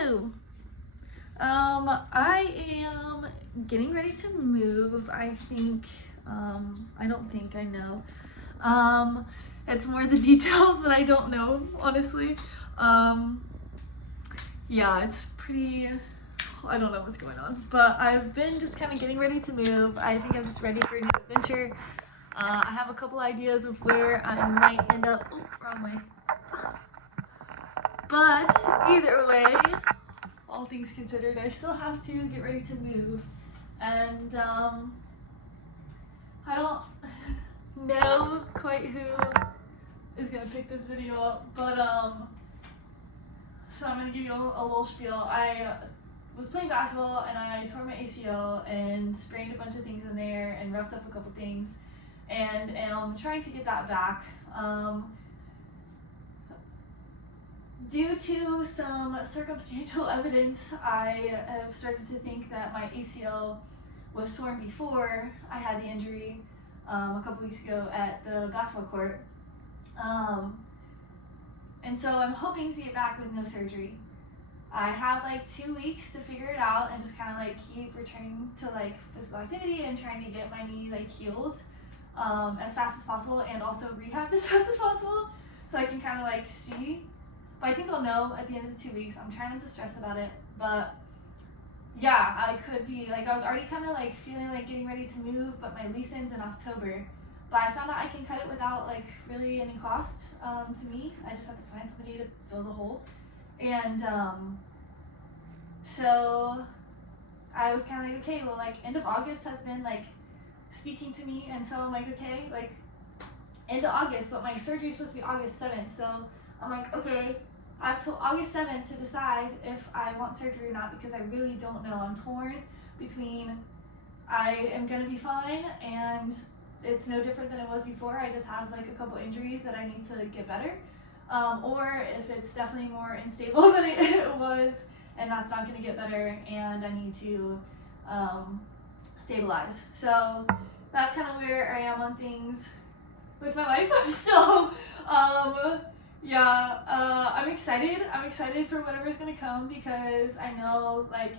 Hello. I am getting ready to move. I don't think I know. It's more the details that I don't know, honestly. Yeah, it's pretty, I don't know what's going on, but I've been just kind of getting ready to move. I think I'm just ready for a new adventure. I have a couple ideas of where I might end up. Oh, wrong way. But either way, all things considered, I still have to get ready to move, and I don't know quite who is gonna pick this video up, but so I'm gonna give you a little spiel. I was playing basketball and I tore my ACL and sprained a bunch of things in there and roughed up a couple things, and am trying to get that back. Due to some circumstantial evidence, I have started to think that my ACL was torn before I had the injury a couple weeks ago at the basketball court. And so I'm hoping to get back with no surgery. I have like 2 weeks to figure it out and just kind of like keep returning to like physical activity and trying to get my knee like healed as fast as possible, and also rehabbed as fast as possible, so I can kind of like see. But I think I'll know at the end of the 2 weeks. I'm trying not to stress about it, but yeah, I could be like, I was already kind of like feeling like getting ready to move, but my lease ends in October. But I found out I can cut it without like really any cost to me. I just have to find somebody to fill the hole. And so I was kind of like, okay, well, like end of August has been like speaking to me, and so I'm like, okay, like end of August, but my surgery is supposed to be August 7th, so I'm like, okay, I have till August 7th to decide if I want surgery or not, because I really don't know. I'm torn between I am going to be fine and it's no different than it was before. I just have like a couple injuries that I need to get better. Or if it's definitely more unstable than it was and that's not going to get better and I need to stabilize. So that's kind of where I am on things with my life. So yeah, I'm excited. I'm excited for whatever's gonna come, because I know like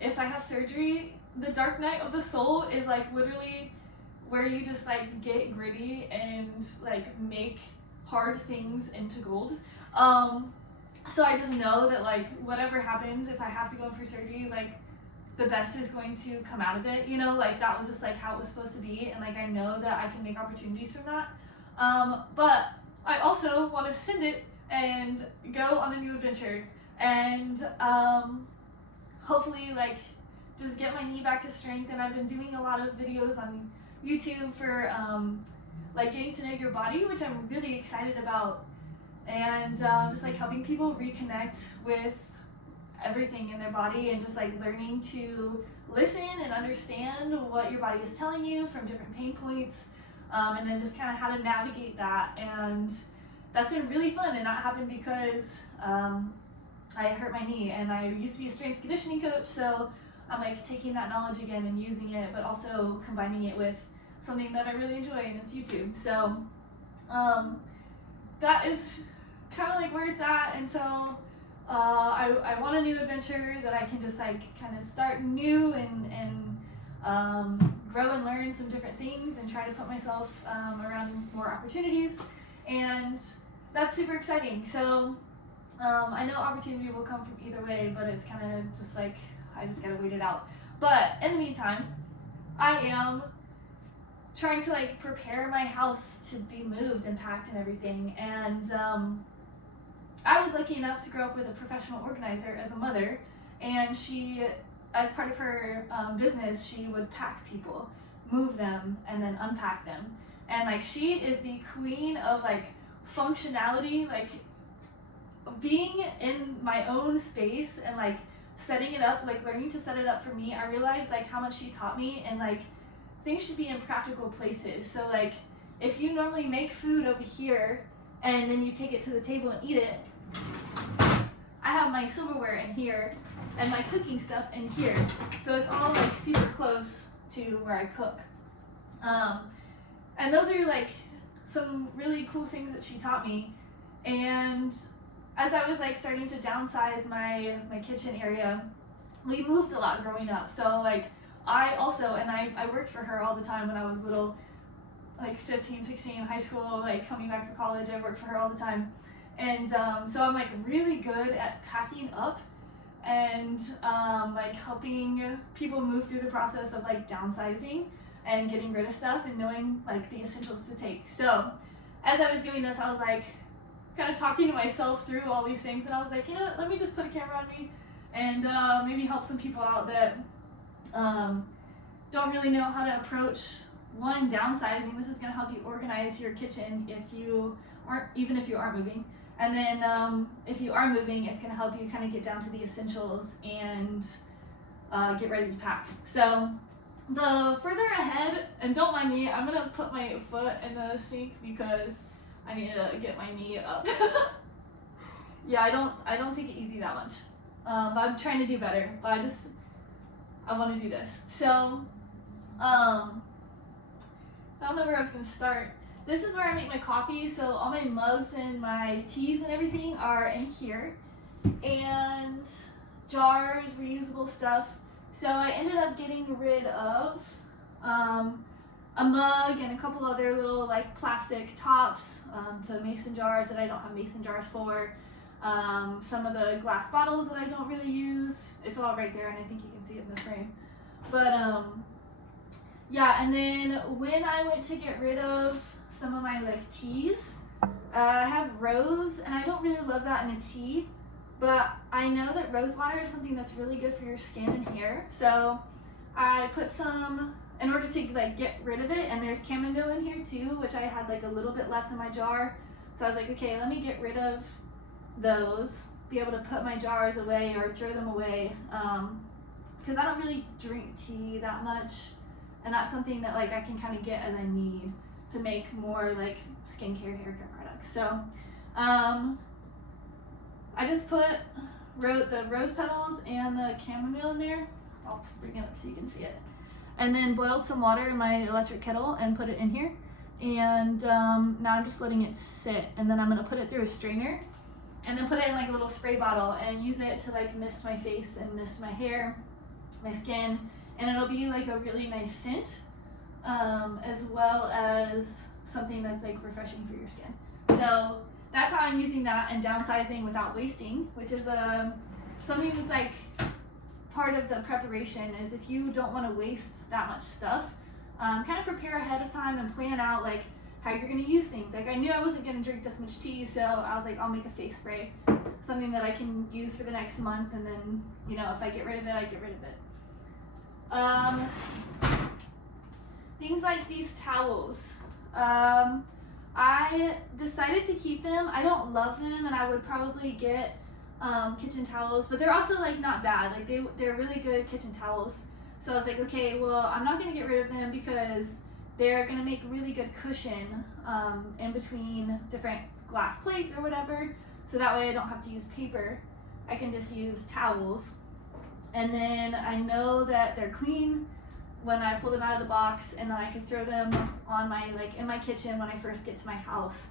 if I have surgery, the dark night of the soul is like literally where you just like get gritty and like make hard things into gold. So I just know that like whatever happens, if I have to go in for surgery, like the best is going to come out of it, you know, like that was just like how it was supposed to be, and like I know that I can make opportunities from that. But I also want to send it and go on a new adventure, and hopefully like just get my knee back to strength. And I've been doing a lot of videos on YouTube for like getting to know your body, which I'm really excited about, and just like helping people reconnect with everything in their body, and just like learning to listen and understand what your body is telling you from different pain points. And then just kind of how to navigate that, and that's been really fun. And that happened because I hurt my knee, and I used to be a strength conditioning coach, so I'm like taking that knowledge again and using it, but also combining it with something that I really enjoy, and it's YouTube. So that is kind of like where it's at. And so I want a new adventure that I can just like kind of start new and grow and learn some different things and try to put myself around more opportunities, and that's super exciting. So I know opportunity will come from either way, but it's kind of just like I just gotta wait it out. But in the meantime, I am trying to like prepare my house to be moved and packed and everything, and I was lucky enough to grow up with a professional organizer as a mother, and she, as part of her business, she would pack people, move them, and then unpack them. And like she is the queen of like functionality, like being in my own space and like setting it up, like learning to set it up for me. I realized like how much she taught me, and like things should be in practical places. So like if you normally make food over here and then you take it to the table and eat it, I have my silverware in here and my cooking stuff in here, so it's all like super close to where I cook. And those are like some really cool things that she taught me, and as I was like starting to downsize my kitchen area, we moved a lot growing up. So like I also, and I worked for her all the time when I was little, like 15, 16, high school, like coming back for college, I worked for her all the time. And so I'm like really good at packing up and like helping people move through the process of like downsizing and getting rid of stuff and knowing like the essentials to take. So as I was doing this, I was like kind of talking to myself through all these things, and I was like, you know what, let me just put a camera on me and maybe help some people out that don't really know how to approach one, downsizing. This is going to help you organize your kitchen if you aren't, even if you are moving. And then if you are moving, it's going to help you kind of get down to the essentials and get ready to pack. So the further ahead, and don't mind me, I'm going to put my foot in the sink because I need to get my knee up. Yeah, I don't take it easy that much. But I'm trying to do better. But I want to do this. So I don't know where I was going to start. This is where I make my coffee, so all my mugs and my teas and everything are in here. And jars, reusable stuff. So I ended up getting rid of a mug and a couple other little like plastic tops to mason jars that I don't have mason jars for. Some of the glass bottles that I don't really use. It's all right there, and I think you can see it in the frame. But yeah, and then when I went to get rid of some of my like teas, I have rose, and I don't really love that in a tea, but I know that rose water is something that's really good for your skin and hair. So I put some in order to like get rid of it, and there's chamomile in here too, which I had like a little bit left in my jar. So I was like, okay, let me get rid of those, be able to put my jars away or throw them away, because I don't really drink tea that much, and that's something that like I can kind of get as I need to make more like skincare, hair care products. So I just put the rose petals and the chamomile in there. I'll bring it up so you can see it. And then boiled some water in my electric kettle and put it in here. And now I'm just letting it sit, and then I'm gonna put it through a strainer and then put it in like a little spray bottle and use it to like mist my face and mist my hair, my skin, and it'll be like a really nice scent, as well as something that's like refreshing for your skin. So that's how I'm using that and downsizing without wasting, which is something that's like part of the preparation. Is if you don't want to waste that much stuff, kind of prepare ahead of time and plan out like how you're going to use things. Like I knew I wasn't going to drink this much tea, so I was like, I'll make a face spray, something that I can use for the next month, and then, you know, if I get rid of it, I get rid of it. Things like these towels. I decided to keep them. I don't love them, and I would probably get kitchen towels, but they're also like not bad. Like they're really good kitchen towels. So I was like, okay, well, I'm not going to get rid of them because they're going to make really good cushion in between different glass plates or whatever. So that way I don't have to use paper. I can just use towels. And then I know that they're clean when I pull them out of the box, and then I can throw them on my, like in my kitchen when I first get to my house.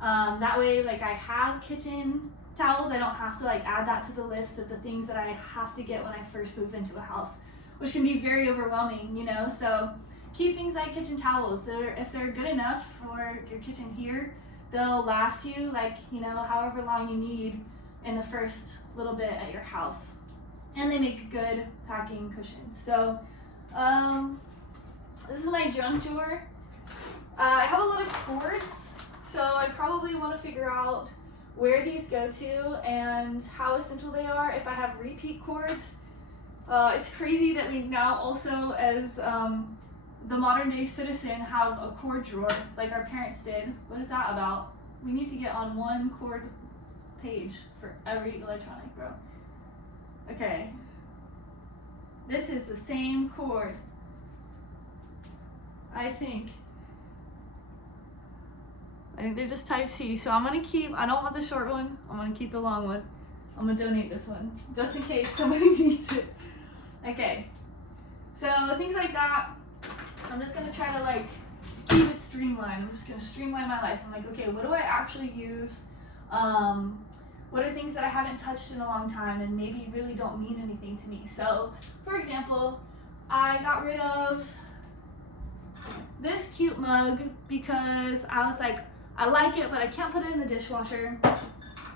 That way, like I have kitchen towels, I don't have to like add that to the list of the things that I have to get when I first move into a house, which can be very overwhelming, you know. So keep things like kitchen towels. If they're good enough for your kitchen here, they'll last you like, you know, however long you need in the first little bit at your house. And they make good packing cushions. So this is my junk drawer. I have a lot of cords, so I probably want to figure out where these go to and how essential they are if I have repeat cords. It's crazy that we now also, as the modern day citizen, have a cord drawer like our parents did. What is that about? We need to get on one cord page for every electronic, bro. Okay. This is the same cord, I think they're just Type-C, so I'm gonna keep, I don't want the short one, I'm gonna keep the long one. I'm gonna donate this one, just in case somebody needs it. Okay, so things like that, I'm just gonna try to like keep it streamlined. I'm just gonna streamline my life. I'm like, okay, what do I actually use? what are things that I haven't touched in a long time and maybe really don't mean anything to me. So, for example, I got rid of this cute mug because I was like, I like it, but I can't put it in the dishwasher.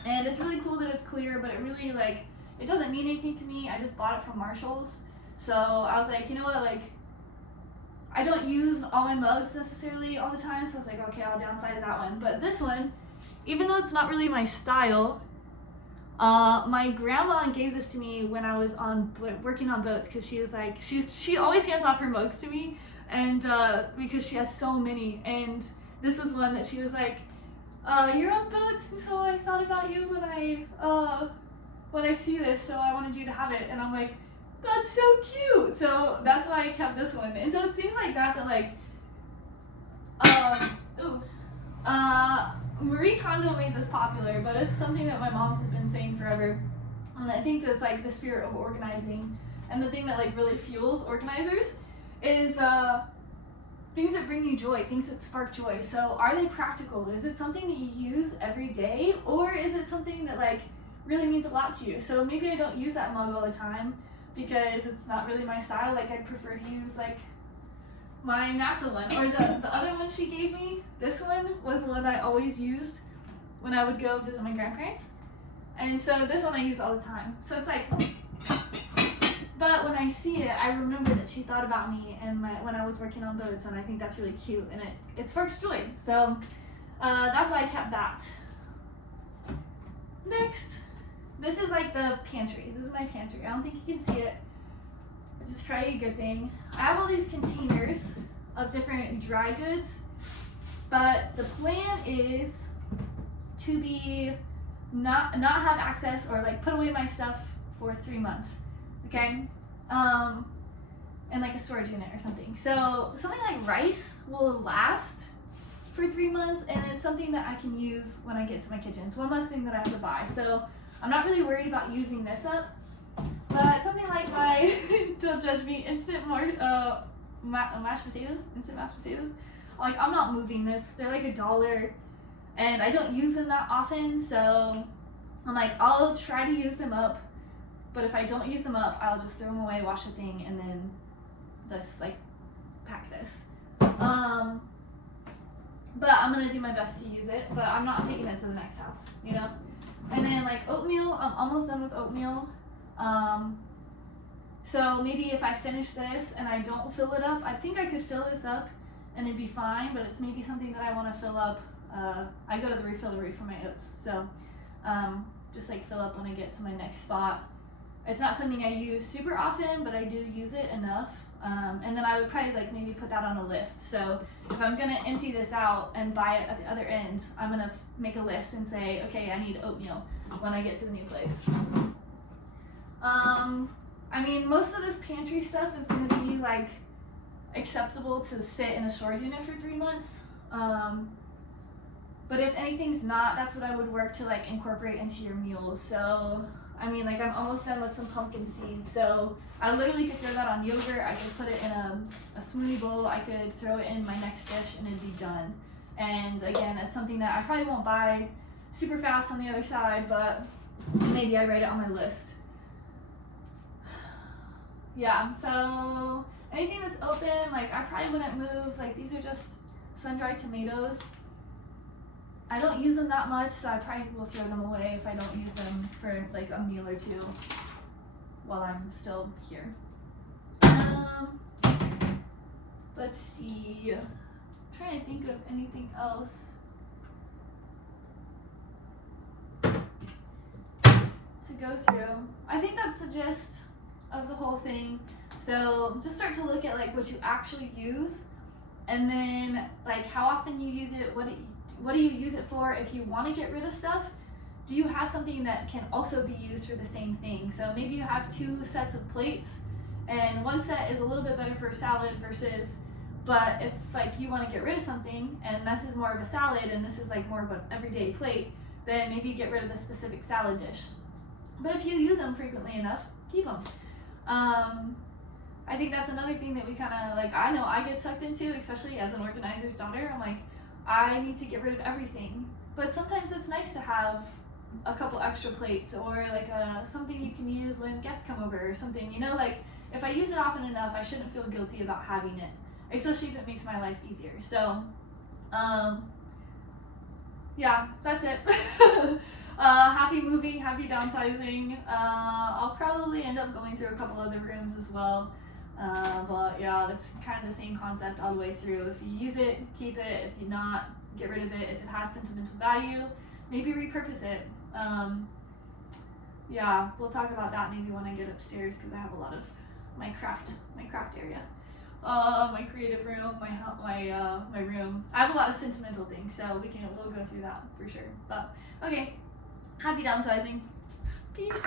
And it's really cool that it's clear, but it really like, it doesn't mean anything to me. I just bought it from Marshall's. So I was like, you know what, like, I don't use all my mugs necessarily all the time. So I was like, okay, I'll downsize that one. But this one, even though it's not really my style, my grandma gave this to me when I was working on boats, because she was like, she always hands off her mugs to me, and because she has so many. And this was one that she was like, you're on boats, and so I thought about you when I see this, so I wanted you to have it. And I'm like, that's so cute. So that's why I kept this one. And so it's things like that like, Marie Kondo made this popular, but it's something that my mom's been saying forever. And I think that's like the spirit of organizing. And the thing that like really fuels organizers is things that bring you joy, things that spark joy. So are they practical? Is it something that you use every day? Or is it something that like really means a lot to you? So maybe I don't use that mug all the time because it's not really my style. Like I'd prefer to use like my NASA one, or the other one she gave me. This one was the one I always used when I would go visit my grandparents. And so this one I use all the time. So it's like, but when I see it, I remember that she thought about me and when I was working on boats, and I think that's really cute, and it sparks joy. So that's why I kept that. Next, this is like the pantry. This is my pantry. I don't think you can see it. It's probably a good thing. I have all these containers of different dry goods, but the plan is to be not have access or like put away my stuff for 3 months, okay? In like a storage unit or something. So something like rice will last for 3 months, and it's something that I can use when I get to my kitchen. It's one less thing that I have to buy. So I'm not really worried about using this up. But something like my, don't judge me, instant mashed potatoes, like I'm not moving this. They're like $1, and I don't use them that often, so I'm like, I'll try to use them up, but if I don't use them up, I'll just throw them away, wash the thing, and then just like pack this. But I'm gonna do my best to use it, but I'm not taking it to the next house, you know? And then like oatmeal, I'm almost done with oatmeal. So maybe if I finish this and I don't fill it up, I think I could fill this up and it'd be fine, but it's maybe something that I want to fill up. I go to the refillery for my oats, so just like fill up when I get to my next spot. It's not something I use super often, but I do use it enough. And then I would probably like maybe put that on a list. So if I'm gonna empty this out and buy it at the other end, I'm gonna make a list and say, okay, I need oatmeal when I get to the new place. I mean, most of this pantry stuff is going to be like acceptable to sit in a storage unit for 3 months. But if anything's not, that's what I would work to like incorporate into your meals. So, I mean, like I'm almost done with some pumpkin seeds. So I literally could throw that on yogurt. I could put it in a smoothie bowl. I could throw it in my next dish and it'd be done. And again, it's something that I probably won't buy super fast on the other side, but maybe I write it on my list. Yeah, so anything that's open, like I probably wouldn't move. Like these are just sun-dried tomatoes. I don't use them that much, so I probably will throw them away if I don't use them for like a meal or two while I'm still here. Let's see. I'm trying to think of anything else to go through. I think that's the gist of the whole thing. So just start to look at like what you actually use, and then like how often you use it, what do you use it for. If you want to get rid of stuff, do you have something that can also be used for the same thing? So maybe you have 2 sets of plates, and one set is a little bit better for salad versus, but if like you want to get rid of something and this is more of a salad and this is like more of an everyday plate, then maybe you get rid of the specific salad dish. But if you use them frequently enough, keep them. I think that's another thing that we kind of like, I know I get sucked into, especially as an organizer's daughter. I'm like, I need to get rid of everything. But sometimes it's nice to have a couple extra plates, or like something you can use when guests come over or something, you know, like if I use it often enough, I shouldn't feel guilty about having it, especially if it makes my life easier. So yeah, that's it. Happy moving, happy downsizing. I'll probably end up going through a couple other rooms as well. But yeah, that's kind of the same concept all the way through. If you use it, keep it. If you not, get rid of it. If it has sentimental value, maybe repurpose it. Yeah, we'll talk about that maybe when I get upstairs, because I have a lot of my craft area. My creative room, my room. I have a lot of sentimental things, so we'll go through that for sure. But okay, happy downsizing. Peace.